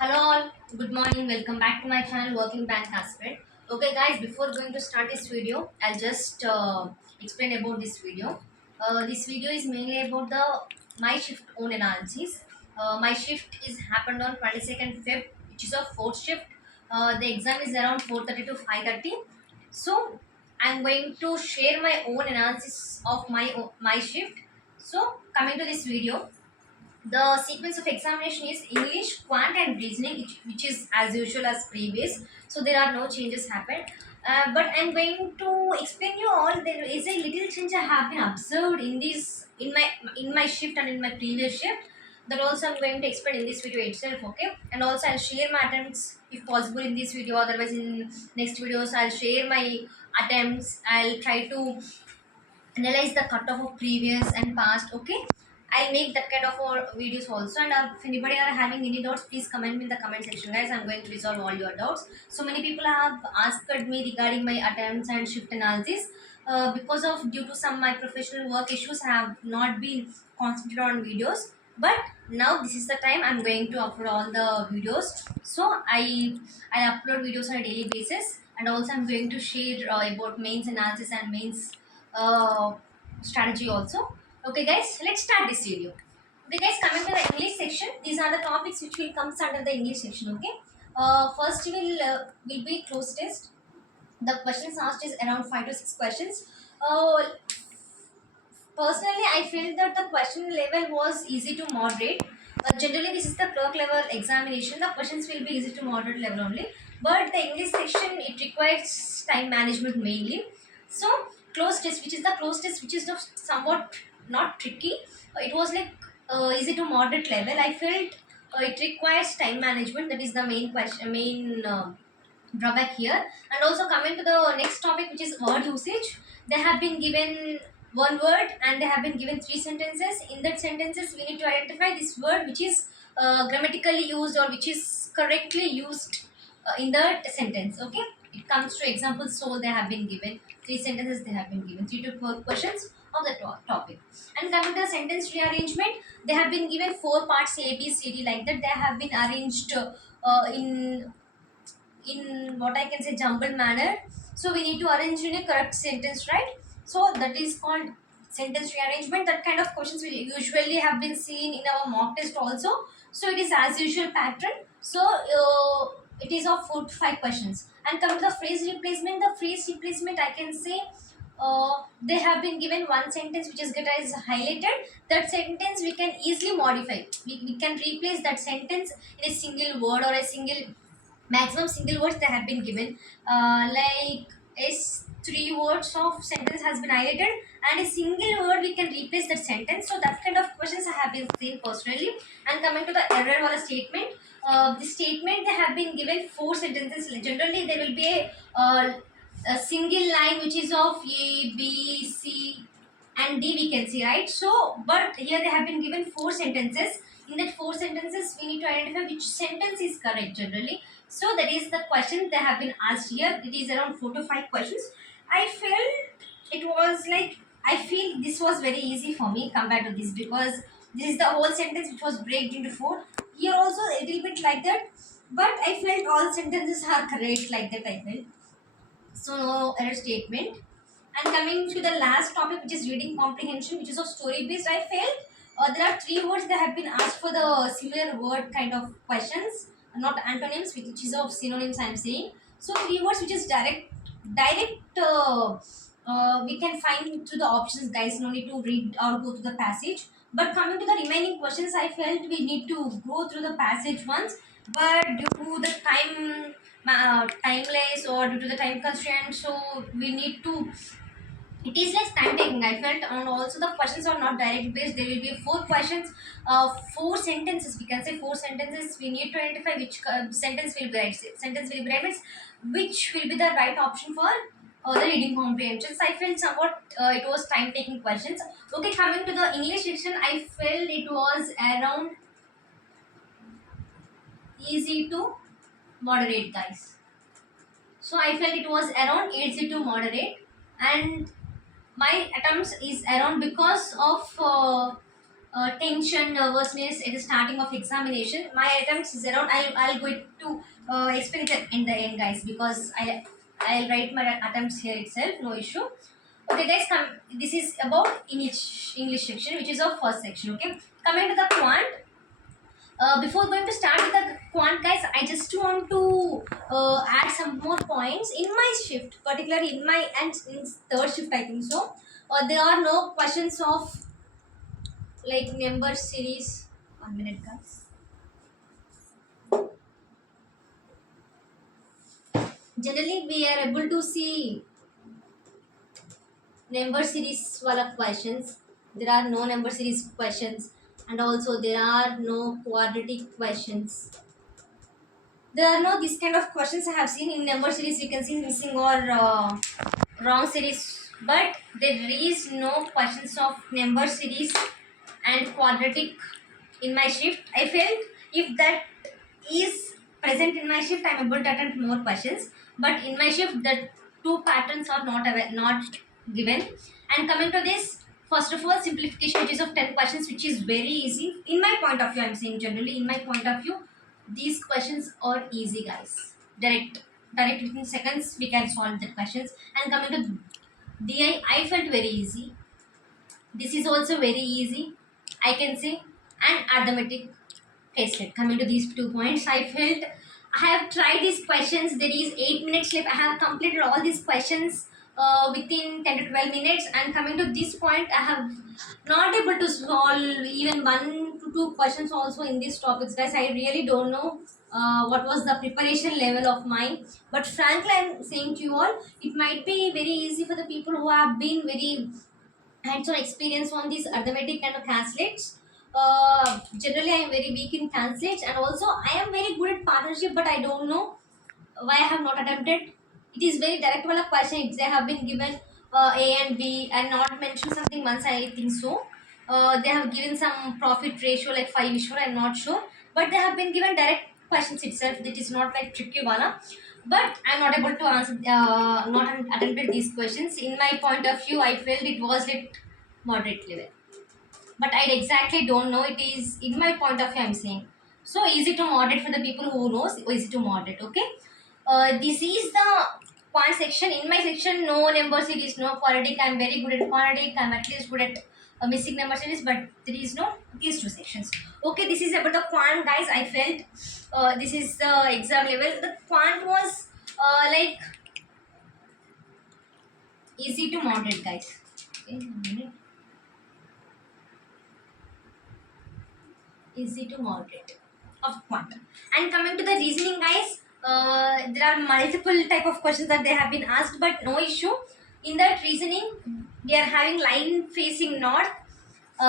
Hello all, good morning, welcome back to my channel Working Bank Aspirant. Okay guys, before going to start this video, I'll just explain about this video. This video is mainly about the my shift own analysis. My shift is happened on 22nd Feb, which is a fourth shift. The exam is around 4:30 to 5:30. So I'm going to share my own analysis of my shift. So coming to this video, the sequence of examination is English, Quant and Reasoning, which is as usual as previous. So there are no changes happened. But I'm going to explain you all. There is a little change I have been observed in this in my shift and in my previous shift. That also I'm going to explain in this video itself. Okay, and also I'll share my attempts if possible in this video. Otherwise, in next videos I'll share my attempts. I'll try to analyze the cutoff of previous and past. Okay, I'll make that kind of videos also. And if anybody are having any doubts, please comment me in the comment section, guys. I'm going to resolve all your doubts. So many people have asked me regarding my attempts and shift analysis. Because of due to some my professional work issues, I have not been concentrated on videos. But now this is the time I'm going to upload all the videos. So I upload videos on a daily basis, and also I'm going to share about mains analysis and mains uh, strategy also. Okay guys, let's start this video. Okay guys, coming to the English section, these are the topics which will comes under the English section. Okay, first will be close test. The questions asked is around 5 to 6 questions. Personally, I feel that the question level was easy to moderate. Generally, this is the clerk level examination. The questions will be easy to moderate level only. But the English section, it requires time management mainly. So, close test, which is the close test, which is somewhat not tricky. It was like easy to moderate level. I felt it requires time management. That is the main question, main drawback here. And also coming to the next topic, which is word usage. They have been given one word and they have been given three sentences. In that sentences, we need to identify this word which is grammatically used or which is correctly used in that sentence. Okay, it comes to example. So they have been given three sentences. They have been given 3 to 4 questions of the topic. And coming to the sentence rearrangement, they have been given four parts, A, B, C, D, like that. They have been arranged in what I can say jumbled manner. So we need to arrange in a correct sentence, right? So that is called sentence rearrangement. That kind of questions we usually have been seen in our mock test also. So it is as usual pattern. So it is of 4 to 5 questions. And come to the phrase replacement. The phrase replacement, I can say they have been given one sentence which is get as highlighted. That sentence we can easily modify. We can replace that sentence in a single word or a single maximum single words they have been given, like is 3 words of sentence has been highlighted and a single word we can replace that sentence. So that kind of questions I have been seen personally. And coming to the error or the statement, the statement they have been given 4 sentences. Generally there will be a single line which is of A, B, C and D, we can see, right? So but here they have been given 4 sentences. In that 4 sentences we need to identify which sentence is correct generally. So that is the question they have been asked here. It is around 4 to 5 questions. I felt it was like, I feel this was very easy for me compared to this, because this is the whole sentence which was breaked into four. Here also a little bit like that, but I felt all sentences are correct like that. I felt so no error statement. And coming to the last topic, which is reading comprehension, which is of story based, I felt there are 3 words that have been asked for the similar word kind of questions, not antonyms, which is of synonyms. I am saying so 3 words which is direct. We can find through the options, guys. No need to read or go to the passage. But coming to the remaining questions, I felt we need to go through the passage once. But due to the timeless or due to the time constraint, so we need to, it is less time taking, I felt. And also the questions are not direct based. There will be 4 questions, 4 sentences, we can say 4 sentences. We need to identify which sentence will be right. Sentence will be right means which will be the right option for the reading comprehensions. I felt somewhat it was time taking questions. Okay, coming to the English section, I felt it was around easy to moderate, guys. So I felt it was around easy to moderate. And my attempts is around because of tension, nervousness at the starting of examination. My attempts is around. I'll go to explain it in the end, guys, because I'll write my attempts here itself. No issue. Okay, guys, come. This is about English section, which is our first section. Okay, coming to the quant. Before going to start with the quant, guys, I just want to add some more points in my shift, particularly in my and in third shift, I think so. There are no questions of like number series. 1 minute, guys. Generally, we are able to see number series wala questions. There are no number series questions, and also there are no quadratic questions. There are no this kind of questions I have seen in number series. You can see missing or wrong series, but there is no questions of number series and quadratic in my shift. I felt if that is present in my shift, I'm able to attempt more questions. But in my shift, the two patterns are not given. And coming to this, first of all, simplification, which is of 10 questions, which is very easy. In my point of view, I'm saying generally, in my point of view, these questions are easy, guys. Direct within seconds, we can solve the questions. And coming to DI, I felt very easy. This is also very easy, I can say. And arithmetic caselet. Coming to these 2 points, I felt I have tried these questions. There is 8 minutes left. I have completed all these questions within 10 to 12 minutes. And coming to this point, I have not able to solve even 1 to 2 questions also in these topics, guys. I really don't know what was the preparation level of mine. But frankly, I'm saying to you all, it might be very easy for the people who have been very hands-on experience on these arithmetic and translates. Generally, I am very weak in translates, and also I am very good at partnership, but I don't know why I have not attempted. It is very direct one question. If they have been given A and B and not mentioned something once, I think so. They have given some profit ratio like 5:4. I'm not sure, but they have been given direct questions itself. It is not like tricky one. But I'm not able to answer. Not attempted these questions. In my point of view, I felt it was at moderate level, but I exactly don't know. It is in my point of view. I'm saying so easy to moderate for the people who knows. Easy to moderate. Okay. This is the point section. In my section, no number series, no quadratic. I'm very good at quadratic. I'm at least good at missing number series, but there is no these two sections. Okay, this is about the quant, guys. I felt this is the exam level. The quant was like easy to moderate, guys. Okay, 1 minute. Easy to moderate of quantum. And coming to the reasoning, guys, there are multiple type of questions that they have been asked, but no issue. In that reasoning, we are having line facing north,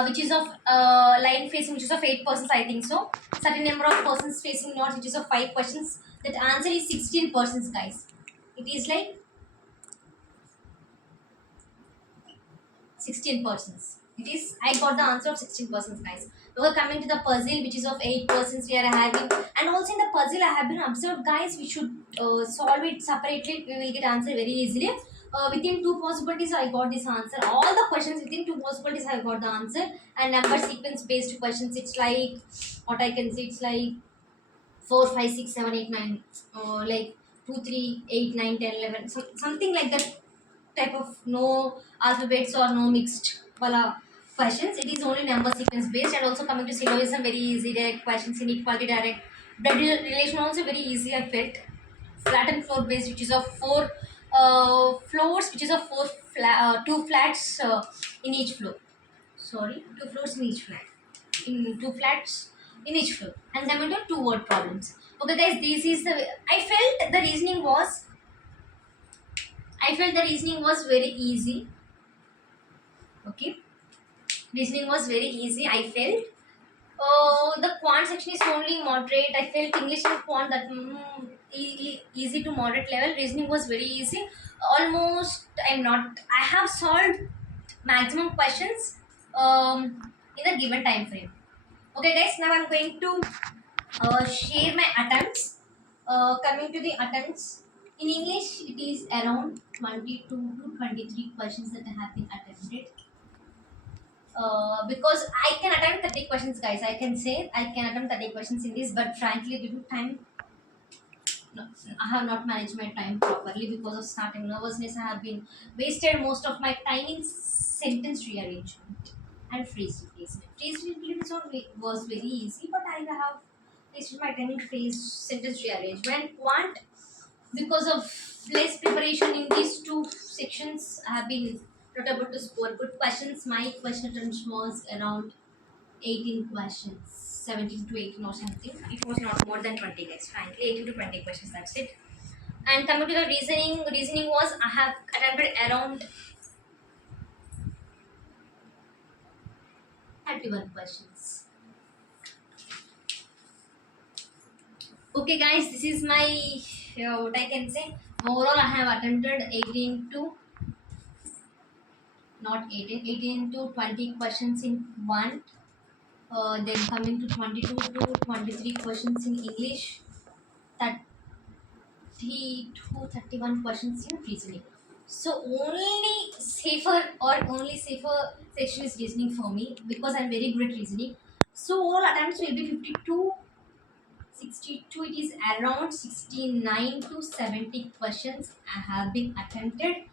which is of line facing, which is of 8%, I think so. Certain number of persons facing north, which is of 5 questions. That answer is 16%, guys. It is like 16%. It is, I got the answer of 16%, guys. We are coming to the puzzle, which is of 8% we are having. And also in the puzzle, I have been observed, guys, we should solve it separately. We will get answer very easily. Within 2 possibilities, I got this answer. All the questions within 2 possibilities, I got the answer. And number sequence based questions, it's like, what I can say, it's like 4, 5, 6, 7, 8, 9, like 2, 3, 8, 9, 10, 11, something like that type of no alphabets or no mixed wala questions. It is only number sequence based. And also coming to syllogism, very easy direct questions. Inequality direct. Blood relation also very easy, I felt. Flattened floor based, which is of 4 floors, which is of 2 flats in each floor. Sorry, 2 floors in each flat. In 2 flats in each floor. And coming to 2 word problems. Okay, guys, this is the. I felt the reasoning was very easy. Okay, reasoning was very easy, I felt. The quant section is only moderate. I felt English and quant that easy to moderate level. Reasoning was very easy. Almost, I'm not. I have solved maximum questions in a given time frame. Okay, guys. Now I'm going to share my attempts. Coming to the attempts in English, it is around 22 to 23 questions that have been attempted. Because I can attempt 30 questions, guys. I can say I can attempt 30 questions in this, but frankly, due to time, no, I have not managed my time properly because of starting nervousness. I have been wasted most of my time in sentence rearrangement and phrase replacement. Phrase replacement was very easy, but I have wasted my time in phrase sentence rearrangement. Quant, because of less preparation in these two sections, I have been not able to score good questions. My question attempt was around 18 questions, 17 to 18 or something. It was not more than 20, guys. Frankly, 18 to 20 questions, that's it. And coming to the reasoning was I have attempted around 31 questions. Okay, guys, this is my what I can say. Overall, I have attempted 18 to not 18, 18 to 20 questions in one. Then coming to 22 to 23 questions in English, 31 questions in reasoning. So only safer section is reasoning for me because I'm very good at reasoning. So all attempts will be 52, 62. It is around 69 to 70 questions I have been attempted.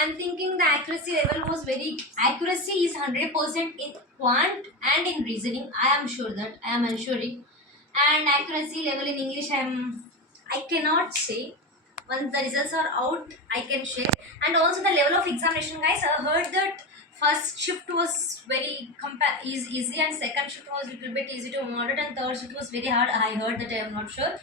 I'm thinking the accuracy level was very accuracy is 100% in quant and in reasoning. I am sure that I am ensuring, and accuracy level in English I cannot say. Once the results are out, I can share. And also the level of examination, guys. I heard that first shift was very easy, and second shift was a little bit easy to moderate, and third shift was very hard. I heard that. I am not sure.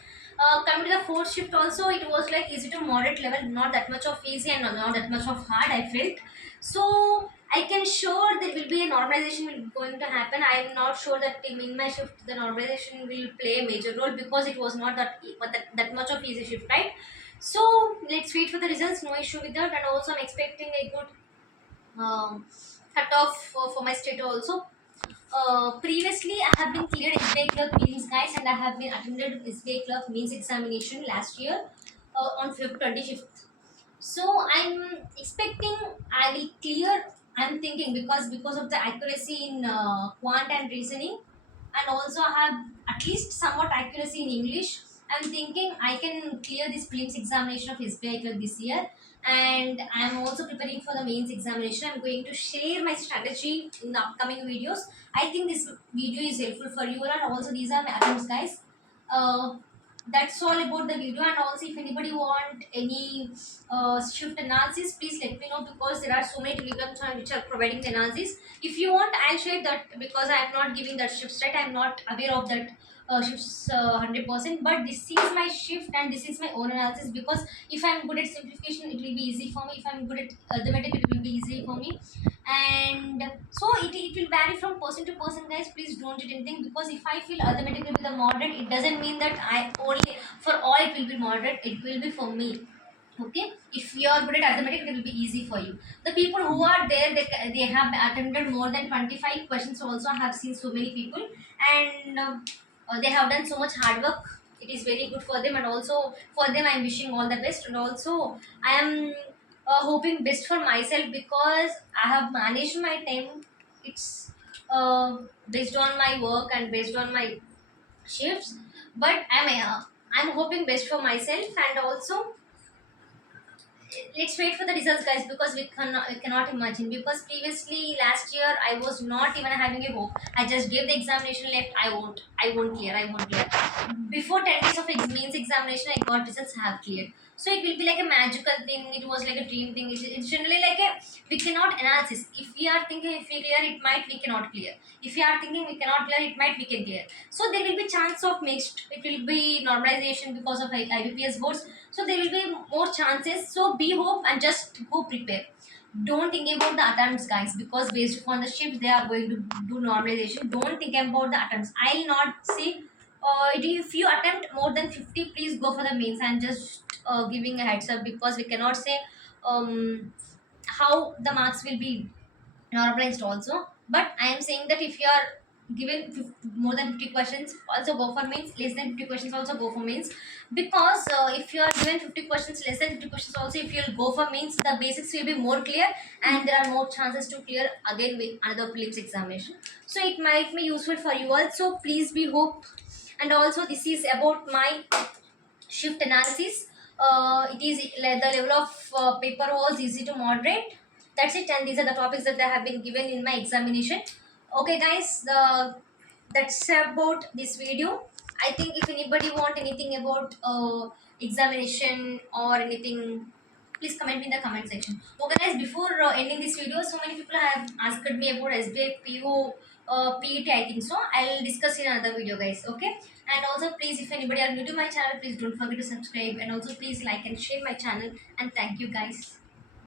Coming to the fourth shift also, it was like easy to moderate level, not that much of easy and not that much of hard, I felt. So I can sure there will be a normalization will going to happen. I am not sure that in my shift the normalization will play a major role because it was not that much of easy shift, right? So let's wait for the results. No issue with that, and also I'm expecting a good cutoff for my state also. Previously, I have been cleared SBI Clerk means, guys, and I have been attended SBI Clerk means examination last year on 25th. So I'm expecting I will clear. I'm thinking because of the accuracy in quant and reasoning, and also I have at least somewhat accuracy in English. I'm thinking I can clear this prelims examination of SBI Clerk this year, and I'm also preparing for the mains examination. I'm going to share my strategy in the upcoming videos. I think this video is helpful for you, and also these are my attempts, guys. Uh, that's all about the video, and also if anybody want any shift analysis, please let me know because there are so many telegrams which are providing the analysis. If you want, I'll share that because I am not giving that shifts, right? I'm not aware of that shifts 100%, but this is my shift and this is my own analysis because if I'm good at simplification, it will be easy for me. If I'm good at arithmetic, it will be easy for me. And so it will vary from person to person, guys. Please don't do anything because if I feel arithmetic will be the moderate, it doesn't mean that I only for all it will be moderate. It will be for me. Okay, if you are good at arithmetic, it will be easy for you. The people who are there, they have attended more than 25 questions also. I have seen so many people, and they have done so much hard work. It is very good for them, and also for them I'm wishing all the best. And also I am hoping best for myself because I have managed my time. It's based on my work and based on my shifts, but I'm hoping best for myself. And also let's wait for the results, guys, because we cannot imagine because previously last year I was not even having a hope. I just gave the examination left. I won't clear. Before 10 days of means examination, I got results, I have cleared. So it will be like a magical thing. It was like a dream thing. It's generally like a we cannot analysis. If we are thinking if we clear, it might we cannot clear. If we are thinking we cannot clear, it might we can clear. So there will be chance of mixed. It will be normalization because of IBPS boards. So there will be more chances. So be hope and just go prepare. Don't think about the attempts, guys, because based on the shifts they are going to do normalization. Don't think about the attempts. I'll not say if you attempt more than 50, please go for the mains. I'm just giving a heads up because we cannot say how the marks will be normalized also. But I am saying that if you are given more than 50 questions, also go for mains. Less than 50 questions, also go for mains. Because if you are given 50 questions, less than 50 questions also, if you will go for mains, the basics will be more clear, and there are more chances to clear again with another prelims examination. So it might be useful for you all, so please be hope. And also this is about my shift analysis. It is the level of paper was easy to moderate. That's it, and these are the topics that have been given in my examination. Okay guys, that's about this video. I think if anybody want anything about examination or anything, please comment in the comment section. Okay guys, before ending this video, so many people have asked me about SBI PO PET, I think so. I'll discuss in another video guys. Okay, and also please, if anybody are new to my channel, please don't forget to subscribe, and also please like and share my channel, and thank you guys.